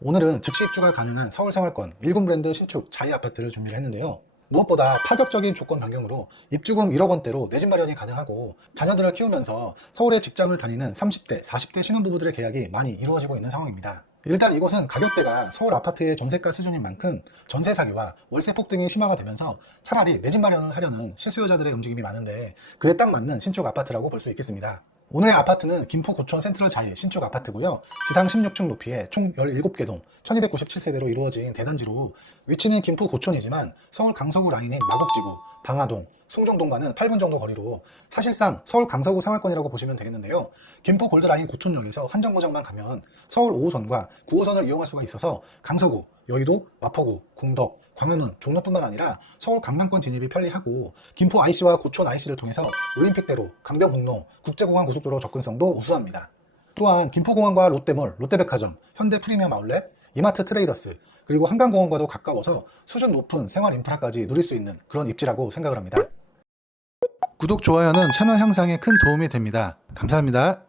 오늘은 즉시 입주가 가능한 서울 생활권 1군 브랜드 신축 자이 아파트를 준비를 했는데요. 무엇보다 파격적인 조건 변경으로 입주금 1억 원대로 내 집 마련이 가능하고 자녀들을 키우면서 서울에 직장을 다니는 30대, 40대 신혼부부들의 계약이 많이 이루어지고 있는 상황입니다. 일단 이곳은 가격대가 서울 아파트의 전세가 수준인 만큼 전세 사기와 월세 폭등이 심화가 되면서 차라리 내 집 마련을 하려는 실수요자들의 움직임이 많은데 그에 딱 맞는 신축 아파트라고 볼 수 있겠습니다. 오늘의 아파트는 김포 고촌 센트럴 자이 신축 아파트고요. 지상 16층 높이에 총 17개 동 1297세대로 이루어진 대단지로 위치는 김포 고촌이지만 서울 강서구 라인인 마곡지구, 방화동, 송정동과는 8분 정도 거리로 사실상 서울 강서구 생활권이라고 보시면 되겠는데요. 김포 골드라인 고촌역에서 한정거장만 가면 서울 5호선과 9호선을 이용할 수가 있어서 강서구, 여의도, 마포구, 공덕, 광화문, 종로뿐만 아니라 서울 강남권 진입이 편리하고 김포 IC와 고촌 IC를 통해서 올림픽대로, 강변북로, 국제공항 고속도로 접근성도 우수합니다. 또한 김포공항과 롯데몰, 롯데백화점, 현대 프리미엄 아울렛, 이마트 트레이더스, 그리고 한강공원과도 가까워서 수준 높은 생활 인프라까지 누릴 수 있는 그런 입지라고 생각을 합니다. 구독, 좋아요는 채널 향상에 큰 도움이 됩니다. 감사합니다.